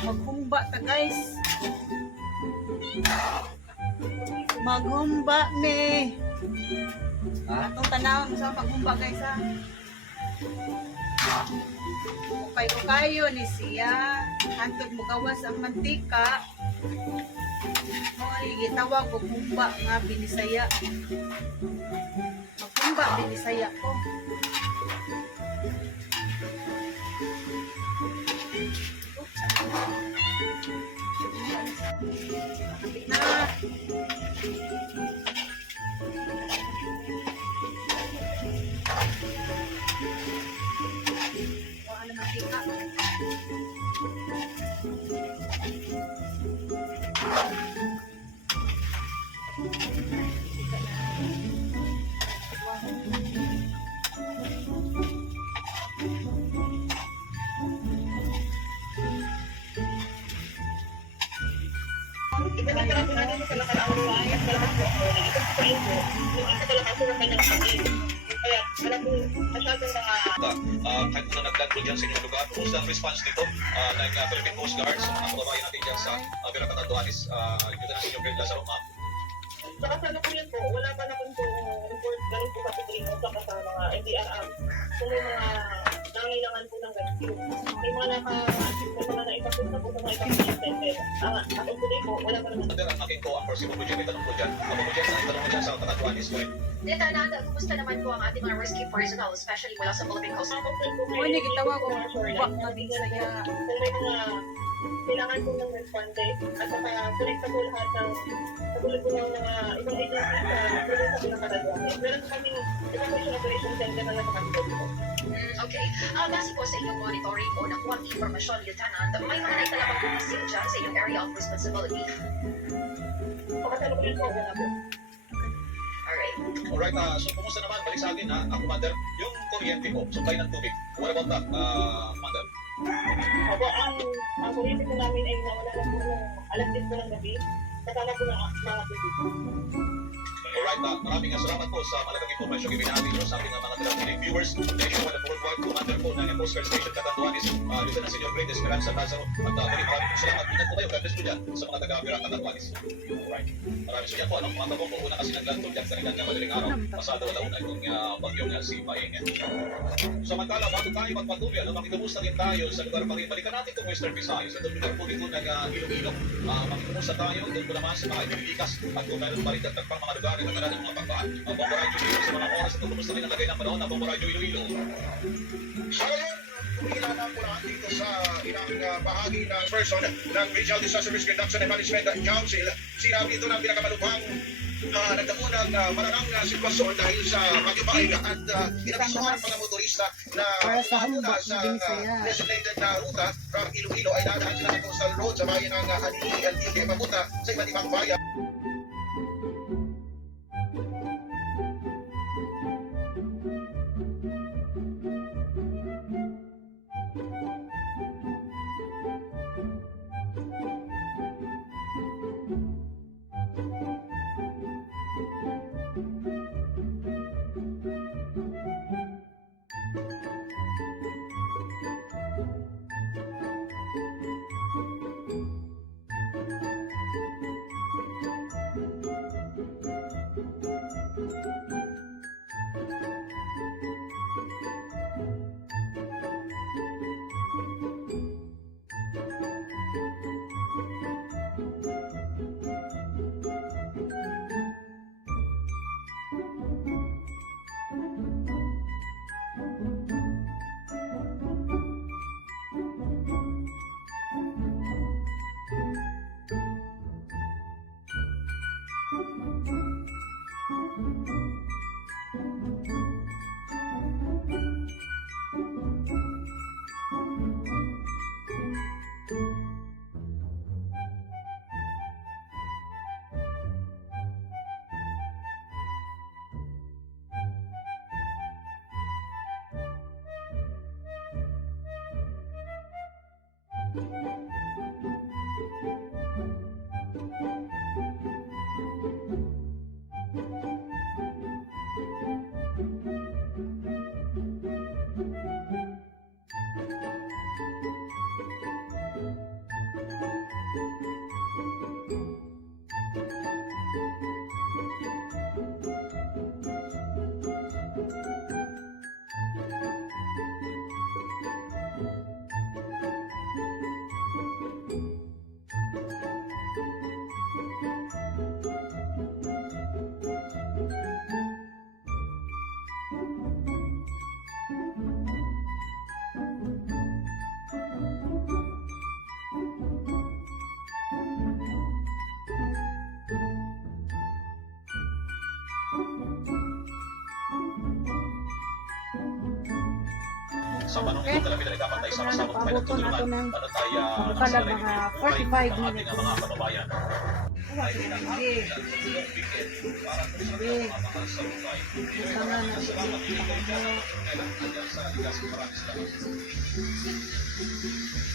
Maghumba ta guys. Maghumba me. Atong tanawon sa paghumba guys ha. Ukay-ukayo ni siya. Hantod mo gawas ang mantika. Mo'y gitawag og humba nga binisaya. Maghumba binisaya ko. Kapit na. O ano mantika. Kahit na naglandfall dyan sa inyong lugar, kumusta ang response nito ng Philippine Coast Guard sa mga kababayan natin dyan sa Vera Catanduanes, dito na sa inyong Grade Lazaro, ma'am? Saka sa nakuyan po, wala pa naman po report ganun po kasi saka sa mga NDRR. Kung may mga nangailangan po ng rescue. May mga naka-assist po mga naipapos na po sa mga evacuation center. At today po, wala pa naman. Under ang aking co-anchor, si Bubujan, may tanong po dyan. Ako po dyan, tanong mo dyan sa Catanduanes, correct? Dita Nanda, kumusta naman po ang ating mga rescue personnel, especially mula sa Philippine Coast Guard? Mo'y nagitawag og humba nga binisaya. Kung may mga kailangan po ng responde at saka connect po lahat ng katulad po ng mga ibang agency sa province po ng Catanduanes. Meron kaming evacuation operation center na nakakatulog po. Okay. Base po sa inyong monitoring o nakuha informasyon, Lieutenant, may mga naitalabang pumisil dyan sa inyong area of responsibility. Pagkasalukuyan po, wala po. Alright. Alright, so kumusta naman? Balik sa akin, Commander. Yung kuryente po, supply ng tubig. What about that, Commander? Opo, ang kuryente po namin ay nawala na po ng alas 10 po ng gabi. Kasama po ng mga tubig. Alright, maraming salamat po sa malaking informasyon ibinahagi nyo sa ating mga television viewers. Nationwide at worldwide, Commander po ng Coast Guard Station Catanduanes. Dito na sa inyong Great Esperanza Lazaro. At maraming salamat. Ingat po kayo. God bless po dyan sa mga taga-Vera Catanduanes. Alright. Maraming salamat po. Anong mga tabong po? Una kasi naglandfall dyan kanina ng madaling araw. Pasado alauna itong bagyong si Paeng. Samantala, bago tayo magpatuloy, makikumusta rin tayo sa lugar pa rin. Balikan natin itong Western Visayas. Itong lugar po dito ng Iloilo. Makikumusta tayo doon po naman sa mga inilikas. At kung meron pa rin dagdag pang mga lugar na ng mga pagbahan. Ang Bomboradyo Iloilo sa mga oras ito, kumusta rin ang lagay ng panahon ng Bomboradyo Iloilo? So ngayon, kumilala po na dito sa ilang bahagi ng person ng Regional Disaster Risk Reduction and Management Council. Sinabi ito ng pinakamalubhang nagtaon ng maramang sitwasyon dahil sa pagkibay at inabisuhan ng mga motorista na Para sa humba sa na binisaya. designated na ruta from Iloilo ay dadaan sila ng coastal road sa bayan ng Anili, Antique, papunta sa iba't ibang bayan. Sa panahon Okay. ito, kalamitan ay dapat tayo sama-sama tayo Paabot po nato nagtutulungan ng para tayo pala mga 45 ang ating minutes. mga kababayan. Ay, Sige. para po sa Sige. mga mahal sa buhay. Basta na na. Salamat din po dyan. Kailan sa ligas. Maraming salamat.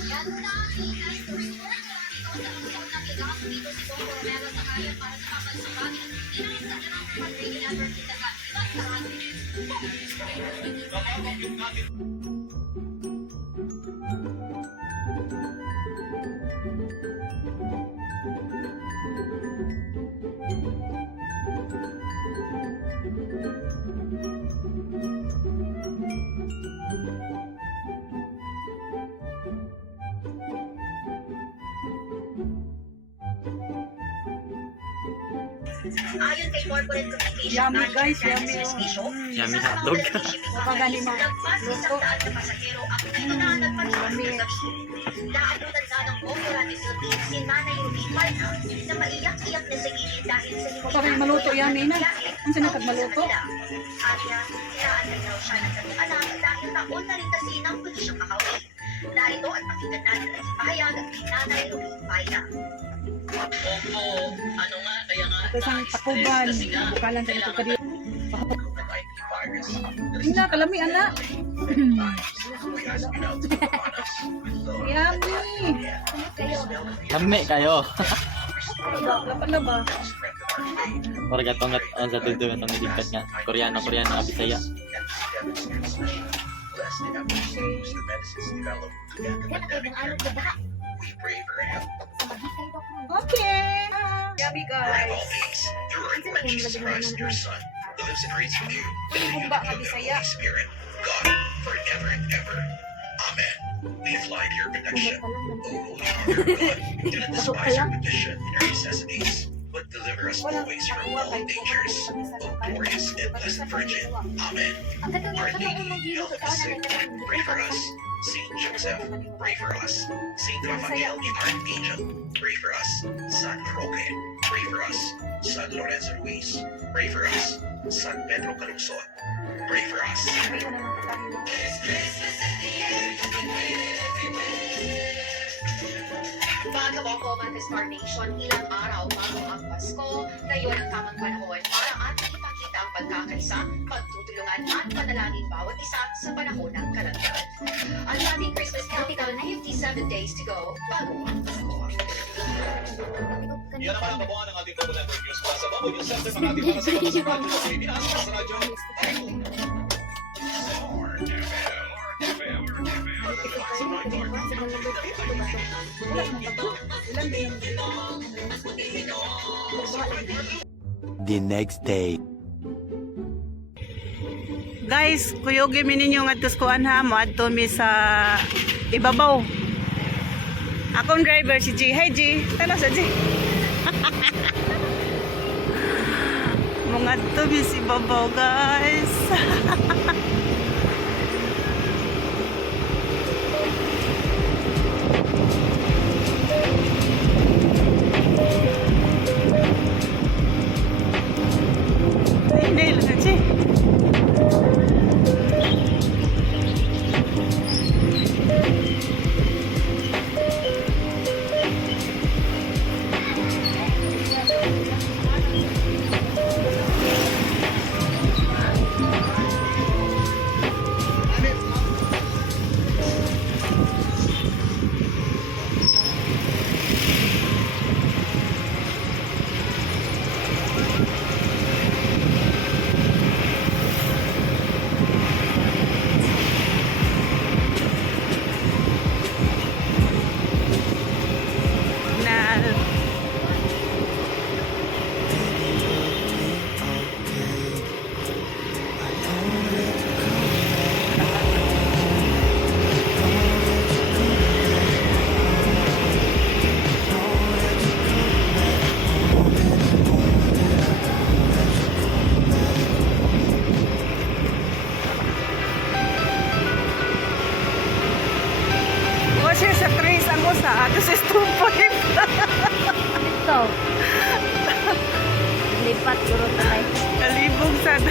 Yan muna ang Pilipinas Tourist Board. Maraming ito sa nakigang dito si Bongo Romero sa kaya para sa kapansabagin. Inalista na ng Urban Radio Network in the country. Basta Napapagod natin Ayon kay Corporate Communication Yummy, Manager guys, Francis yummy, oh. Respisio, Yummy isa sa mga hotdog. Philippine shipping Baka companies, ganun, lagpas luto. 100 na pasahero ang dito na nagpa-charter Yummy. sa Cebu. Naabutan na ng Operative Philippines si Nanay Ruby Parna na maiyak-iyak na sa gilid dahil sa hindi Baka may maluto, yummy na. Ang sinakad maluto? Anya, inaantay daw siya ng kanyang anak dahil taon na rin kasi ng pulisyang makauwi. Narito at pakinggan natin ang pahayag ni Nanay Ruby Parna. Opo, ano nga, kaya nga, Ito isang takuban. Bukalan sa ito kadi. COVID-19 virus. Ina, kalami, anak. Yummy. Lami kayo. Lapan na ba? Para gatong sa tudo nga tong digkat nga. Koreano nga Bisaya. Okay. Yummy, guys. Your righteous Christ, your Son, who lives and reigns with you, Uy, humba ka, Bisaya. Holy Spirit, God, forever and ever. Amen. We fly to your protection. O Holy Mother of God, do not despise our petition and our necessities, but deliver us always from all dangers. O glorious and blessed Virgin. Amen. Our Lady, Health of the Sick, pray for us. Saint Joseph, pray for us. Saint Raphael, the Archangel, pray for us. San Roque, pray for us. San Lorenzo Luis, pray for us. San Pedro Calungsod, pray for us. Bago ang Common Star Nation, ilang araw bago ang Pasko, ngayon ang tamang panahon para ating ipakita ang pagkakaisa, pagtutulungan at panalangin bawat isa sa panahon ng kalangitan. Ang ating Christmas countdown, 57 days to go bago ang Pasko. Yan naman ang kabuuan ng ating Global Network News para sa Bamboo News Center ng ating mga sigaw sa radyo sa Pilipinas sa radyo. The next day. Guys, kuyogi mi ninyo nga tuskuan ha, moadto mi sa ibabaw. Akong driver si G. Hi G. Tala sa G. Mga to mi si ibabaw, guys. Hindi, sa G. This is 2.5. Ito. Lipat puro tayo. Kalibog sad.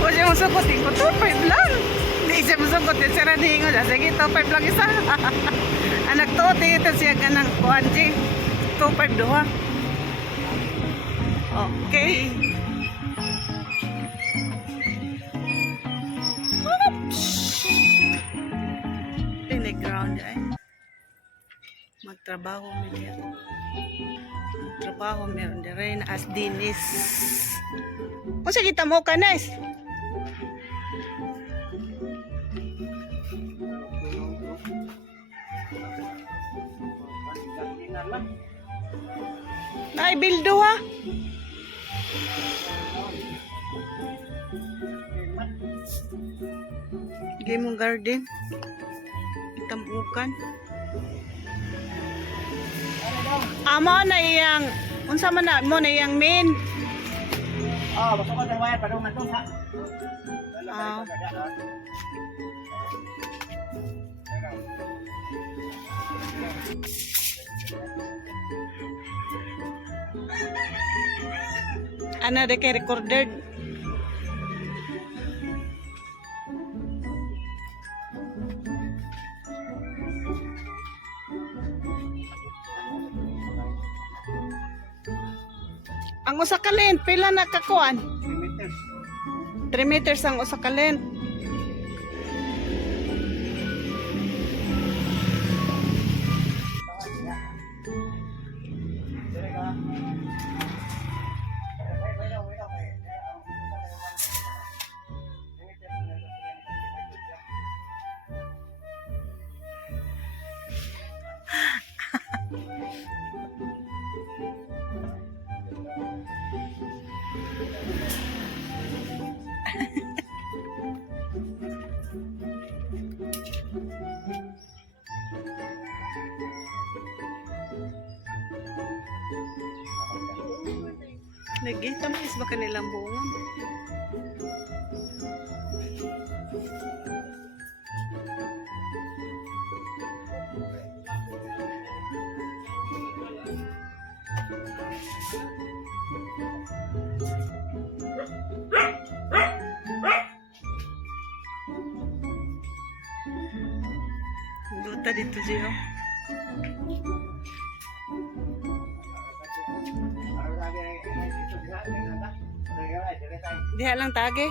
O siya mo sugot, ko 2.5 lang. Hindi siya musugot, din siya radingon. Sige, 2.5 lang isa. Anak to, tingin siya ka ng kuhanji. 2.5 doha. Okay. Ground ay magtrabaho meron din as dinis. Kung sa kita mo ka Nes? Ay bildo ha. Game mong garden. Tambukan. Amo na iyang unsa man na mo na iyang main. Basta ko wire para matong ha. Ana de kay recorded. Ang usa ka length pila na kakuan? 3 meters ang usa ka length. Lagi, tamis ba kanilang buong? Luta dito siya. Diha lang tage.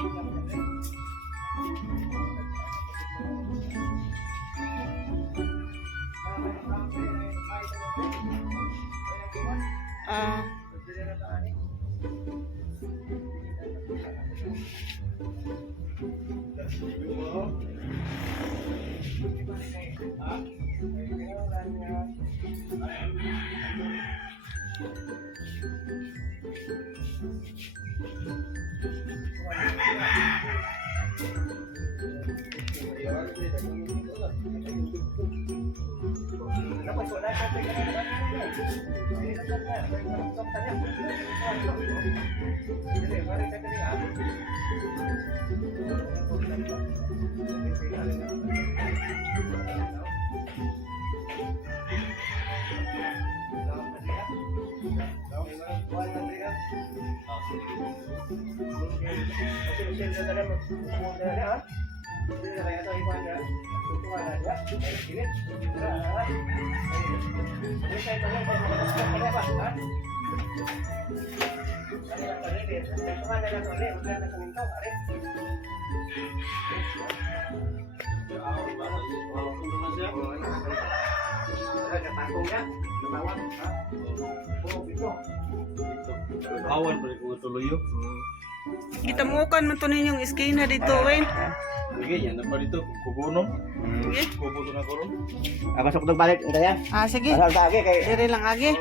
Awan pa ko tuloy yo. Kita mo kan man to ninyong iskina dito, Wayne. Sige, yan na pa dito. Kubunom. Sige. Kubuto na ko ron. Pasok na balik ito ya. Sige. Pasok na agi kay Dire lang agi.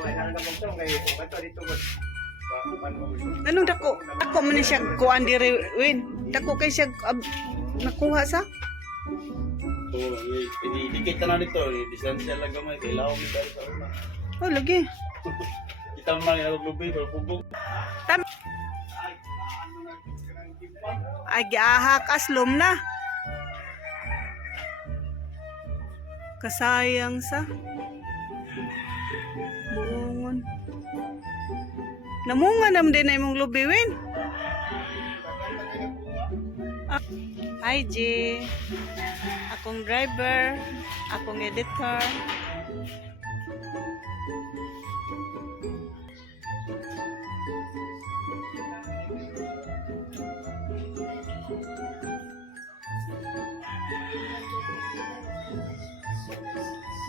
dito. Anong dako? Dako man ni siya kuan dire, Wayne. Dako kay siya nakuha sa? Idikit na dito. Distansya lang gamay. Kailangan mo dahil sa una. Oh, lagi. Kita mo lang yung lubi. Pero pubog. Ay, giahak aslom na. Kasayang sa buongon. Namunga nam din na imong lubi, Win. Hi, G. Akong driver. Akong editor.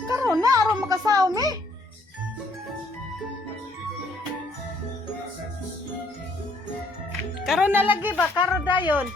Karon na, aron makasaw mi. Karon na lagi ba? Karon dayon.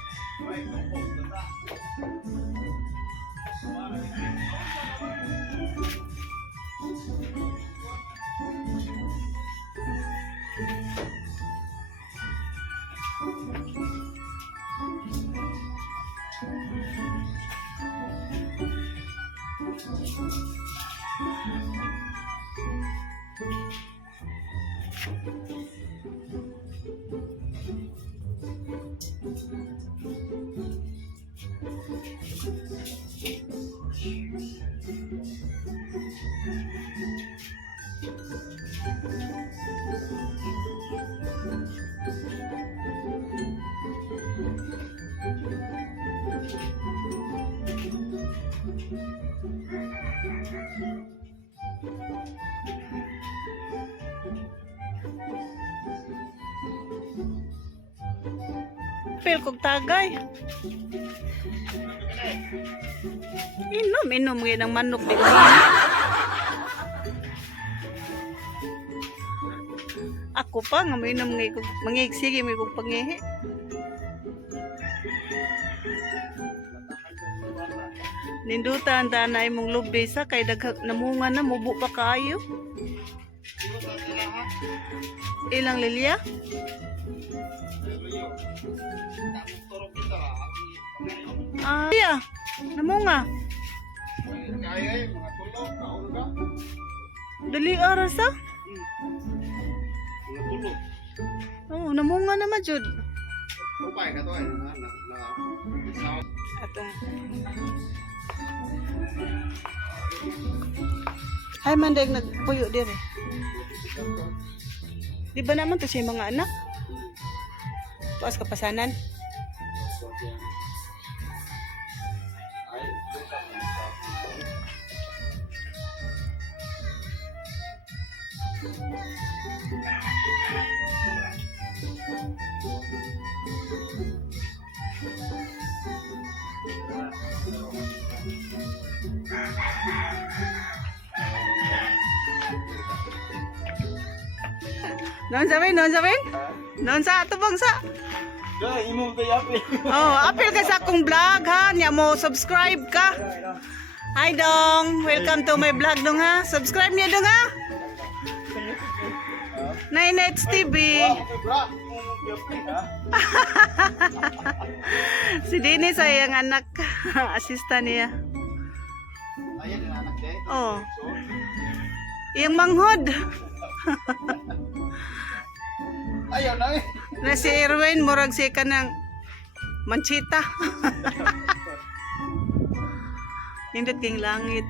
Pil kog tagay. Inom ngayon ng manok din. Ako pa nga mainom ngayon kog mangigsige may kog pangihi. Nindutan ta na imong lubi sa kay daghag namunga na mubo pa kaayo. Ilang lilya? Ah, iya. Namunga. Kaya mga tulog, kaon ka. Dali oras sa? Mga tulog. Oh, namunga na majud. Upay ka to ay na Atong Hay mandag nagpuyo dire. Di ba naman to siya mga anak? Tuas kapasanan. Non sabihin? Non sa ato bang sa? Kaya imong tayo apil. Oh, apil ka sa akong vlog ha. Nya mo subscribe ka. Hi dong, welcome to my vlog dong ha. Subscribe niyo dong ha. Nights TV. Bra, imong apil ha. Si Dennis ay ang anak, assistant niya. Ayan ang anak din. Oh. Iyang manghod. Ayaw na eh. Na si Erwin, murag si ka ng manchita. Nindot king langit.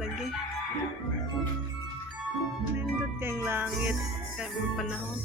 Lagi. Nindot king langit. Kaya panahon.